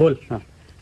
बोल। हाँ,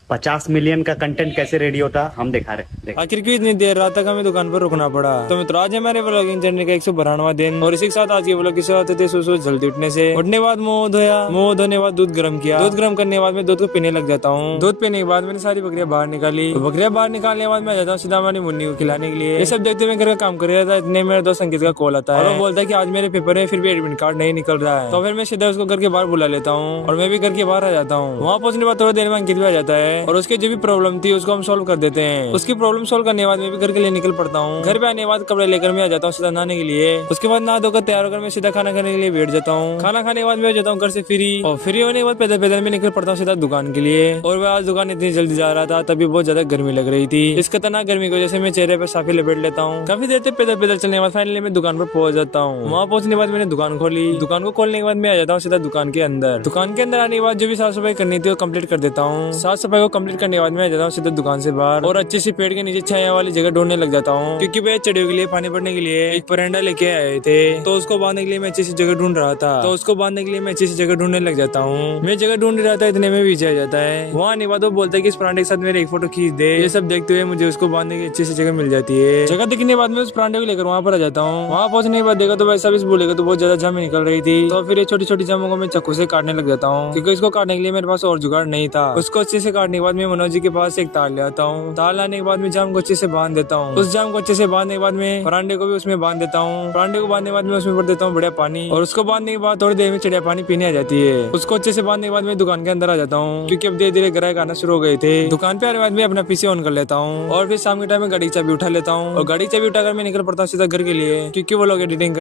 50 मिलियन का कंटेंट कैसे रेडी होता हम दिखा रहे देख। आखिर क्यों इतनी देर रात तक हमें दुकान पर रुकना पड़ा। तो मित्रों, आज हमारे व्लॉगिंग जर्नी का 192वां दिन और इसी के साथ आज के व्लॉग की शुरुआत होती है सुबह जल्दी उठने से। उठने के बाद मुंह धोया, मुंह धोने के बाद दूध गर्म किया, दूध गर्म करने के बाद मैं दूध को पीने लग जाता हूँ। दूध पीने के बाद मैंने सारी बकरियां बाहर निकाली, तो बकरियां बाहर निकालने के बाद मैं जाता हूँ सीधा हमारी मुन्नी को खिलाने के लिए। ये सब देखते हुए घर का काम कर रहा था, इतने मेरे दोस्त संकेत का कॉल आता है और वो बोलता है कि आज मेरे पेपर है, फिर भी एडमिट कार्ड नहीं निकल रहा है। तो फिर मैं सीधा उसको घर के बाहर बुला लेता हूँ और मैं भी घर के बाहर आ जाता हूँ। वहाँ पहुंचने के बाद थोड़ी देर में अंकित भी आ जाता है और उसकी जो भी प्रॉब्लम थी उसको हम सॉल्व कर देते हैं। उसकी प्रॉब्लम सॉल्व करने के बाद मैं भी घर के लिए निकल पड़ता हूँ। घर पे आने के बाद कपड़े लेकर मैं आ जाता हूँ सीधा नहाने के लिए। उसके बाद नहा धोकर तैयार होकर मैं सीधा खाना खाने के लिए बैठ जाता हूँ। खाना खाने के बाद मैं हो जाता हूँ घर से फ्री और फ्री होने के बाद पैदल पैदल में निकल पड़ता हूँ सीधा दुकान के लिए। और मैं आज दुकान इतनी जल्दी जा रहा था तभी बहुत ज्यादा गर्मी लग रही थी। इस खतरनाक गर्मी की वजह से मैं चेहरे पर साफी लपेट लेता हूँ। काफी देर तक पैदल पैदल चलने के बाद फाइनली मैं दुकान पर पहुंच जाता हूँ। वहाँ पहुंचने के बाद मैंने दुकान खोली। दुकान को खोलने के बाद मैं आ जाता हूँ सीधा दुकान के अंदर। दुकान के अंदर आने के बाद जो भी साफ सफाई करनी थी वो कम्प्लीट कर देता हूँ। साफ सफाई को कम्प्लीट करने के बाद मैं आ जाता हूँ सीधा दुकान से बाहर और अच्छे से पेड़ के नीचे छाया वाली जगह ढूंढने लग जाता हूँ, क्योंकि वे चिड़ियों के लिए पानी भरने के लिए एक परांडा लेके आए थे। तो उसको बांधने के लिए मैं अच्छी सी जगह ढूंढ रहा था। तो उसको बांधने के लिए मैं अच्छी सी जगह ढूंढने लग जाता हूँ। मैं जगह ढूंढ रहा था, इतने में पीछे आ जाता है। वहाँ आने के बाद वो बोलता है कि इस परांडे के साथ मेरे एक फोटो खींच दे। ये सब देखते हुए मुझे उसको बांधने की अच्छी सी जगह मिल जाती है। जगह दिखने के बाद में उस परांडे को लेकर वहाँ पर आ जाता हूँ। वहाँ पहुंचने के बाद देखा तो वैसा भी बोलेगा तो बहुत ज्यादा जामें निकल रही थी। तो फिर ये छोटी छोटी जामों को मैं चाकू से काटने लग जाता हूँ, क्योंकि इसको काटने के लिए मेरे पास और जुगाड़ नहीं था। उसको अच्छे से काटने के बाद मैं मनोज जी के पास एक तार ले आता हूँ। तार लाने के बाद मैं जाम को अच्छे से बांध देता हूँ। उस जाम को अच्छे से बांधने के बाद मैं परांडे को भी उसमें बांध देता हूँ। परांडे को बांधने के बाद मैं उसमें भर देता हूँ बढ़िया पानी और उसको बांधने के बाद थोड़ी देर में चिड़िया पानी पीने आ जाती है। उसको अच्छे से बांधने के बाद मैं दुकान के अंदर आ जाता हूँ, क्योंकि अब धीरे धीरे ग्राहक आना शुरू हो गए थे। दुकान पे आने के बाद मैं अपना पीसी ऑन कर लेता हूँ और फिर शाम के टाइम में गाड़ी की चाबी उठा लेता हूँ और गाड़ी की चाबी उठाकर मैं निकल पड़ता हूँ सीधा घर के लिए, क्योंकि वो लोग एडिटिंग